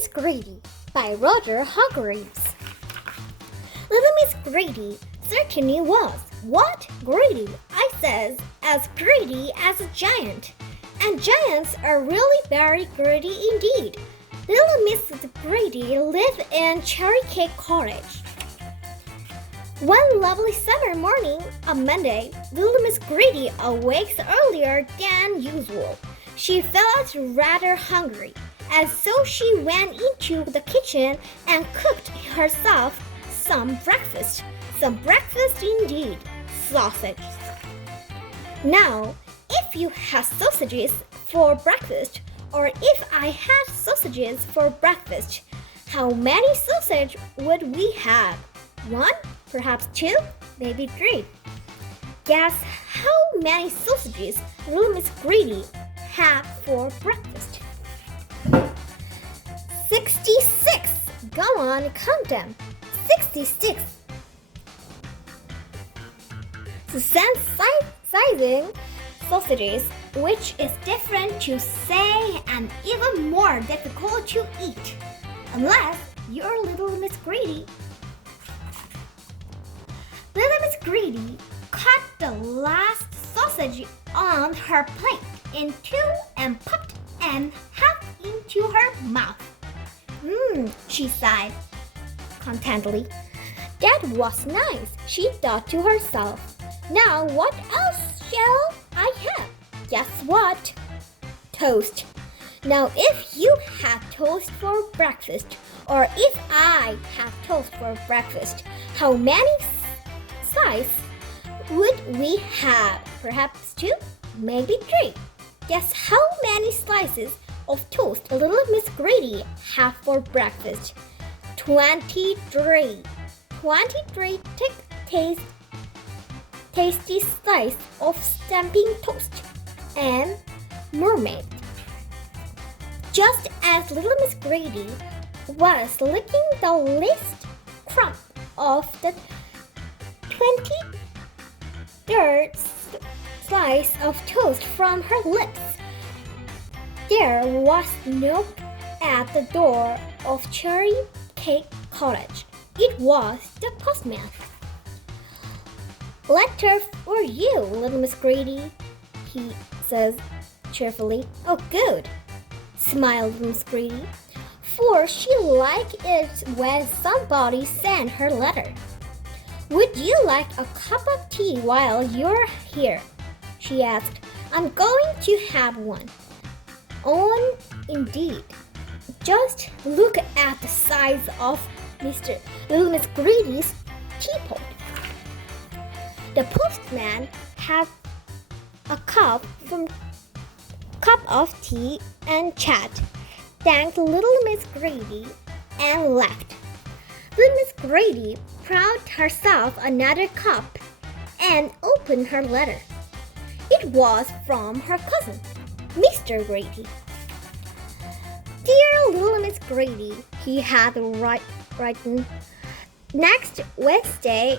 Miss Greedy by Roger Hargreaves. Little Miss Greedy certainly was. What? Greedy, I says, as greedy as a giant. And giants are really very greedy indeed. Little Miss Greedy lived in Cherry Cake Cottage. One lovely summer morning on Monday, little Miss Greedy awakes earlier than usual. She felt rather hungry, and so she went into the kitchen and cooked herself some breakfast. Some breakfast indeed, sausages. Now, if you have sausages for breakfast, or if I had sausages for breakfast, how many sausages would we have? 1, perhaps 2, maybe 3. Guess how many sausages little Miss Greedy had for breakfast? 66. Go on, count them. 66. The sizing sausages, which is different to say and even more difficult to eat, unless you're little Miss Greedy. Little Miss Greedy cut the last sausage on her plate in two and popped and half into her mouth. She sighed contentedly. That was nice, she thought to herself. Now what else shall I have? Guess what? Toast. Now if you have toast for breakfast, or if I have toast for breakfast, how many slices would we have? Perhaps 2, maybe 3. Guess how many slices of toast little Miss Greedy have for breakfast? 23. 23 tasty slices of stamping toast and mermaid. Just as little Miss Greedy was licking the last crumb of the 23rd slice of toast from her lips, there was a knock at the door of Cherry Cake Cottage. It was the postman. Letter for you, little Miss Greedy, he says cheerfully. Oh, good, smiled Miss Greedy, for she liked it when somebody sent her letter. Would you like a cup of tea while you're here? She asked. I'm going to have one. Oh, indeed. Just look at the size of little Miss Greedy's teapot. The postman had a cup of tea and chat, thanked little Miss Greedy, and left. Little Miss Greedy poured herself another cup and opened her letter. It was from her cousin, Mr. Greedy. Dear little Miss Greedy, he had written, next Wednesday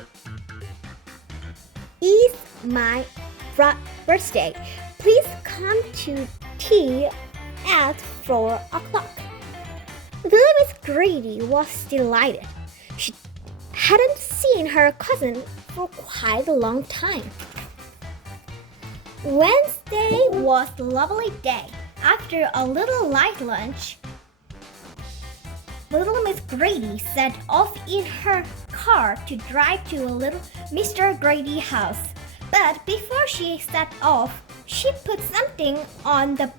is my birthday. Please come to tea at 4 o'clock. Little Miss Greedy was delighted. She hadn't seen her cousin for quite a long time. Wednesday was a lovely day. After a little light lunch, little Miss Greedy set off in her car to drive to a little Mr. Greedy house. But before she set off, she put something on the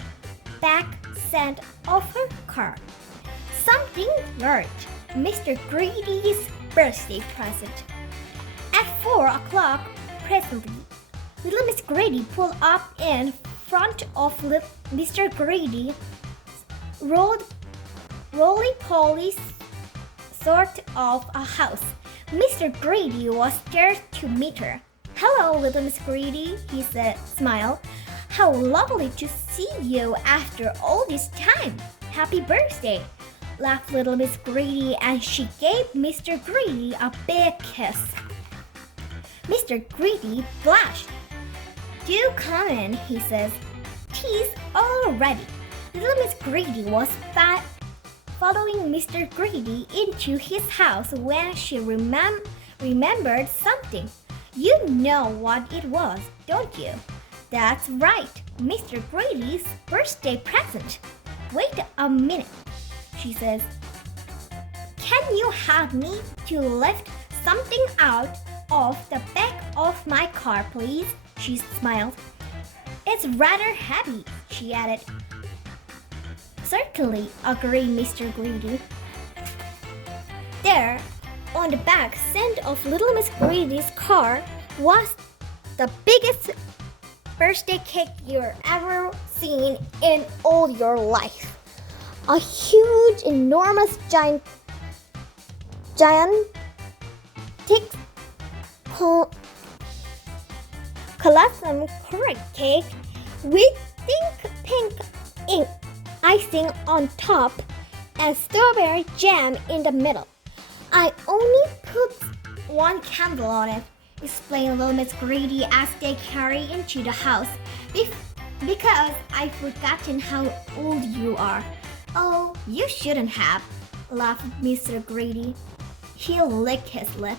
back seat of her car. Something large, Mr. Greedy's birthday present. At 4 o'clock presently, little Miss Greedy pulled up in front of Mr. Greedy's roly-poly sort of a house. Mr. Greedy was there to meet her. Hello, little Miss Greedy, he said, smiled. How lovely to see you after all this time. Happy birthday, laughed little Miss Greedy, and she gave Mr. Greedy a big kiss. Mr. Greedy blushed. Do come in, he says. Tea's all ready. Little Miss Greedy was following Mr. Greedy into his house when she remembered something. You know what it was, don't you? That's right, Mr. Greedy's birthday present. Wait a minute, she says. Can you help me to lift something out of the back of my car, please? She smiled. It's rather heavy, she added. Certainly, agreed Mr. Greedy. There, on the back seat of little Miss Greedy's car was the biggest birthday cake you've ever seen in all your life. A huge, enormous, gigantic colossal cake with pink ink icing on top and strawberry jam in the middle. I only put one candle on it, explained little Miss Greedy as they carried into the house, because I've forgotten how old you are. Oh, you shouldn't have, laughed Mr. Greedy. He licked his lip.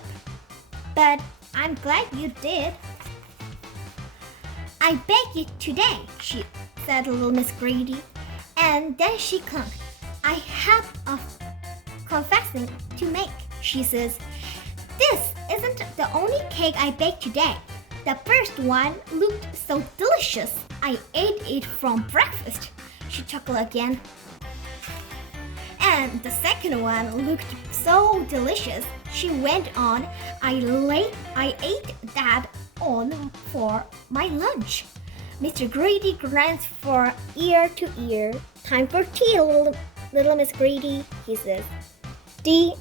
But I'm glad you did. I baked it today, she said little Miss Greedy. And then she clunked. I have a confessing to make, she says. This isn't the only cake I baked today. The first one looked so delicious. I ate it from breakfast, she chuckled again. And the second one looked so delicious, she went on. I ate that on for my lunch. Mr. Greedy grins from ear to ear. Time for tea, little Miss Greedy, he says. The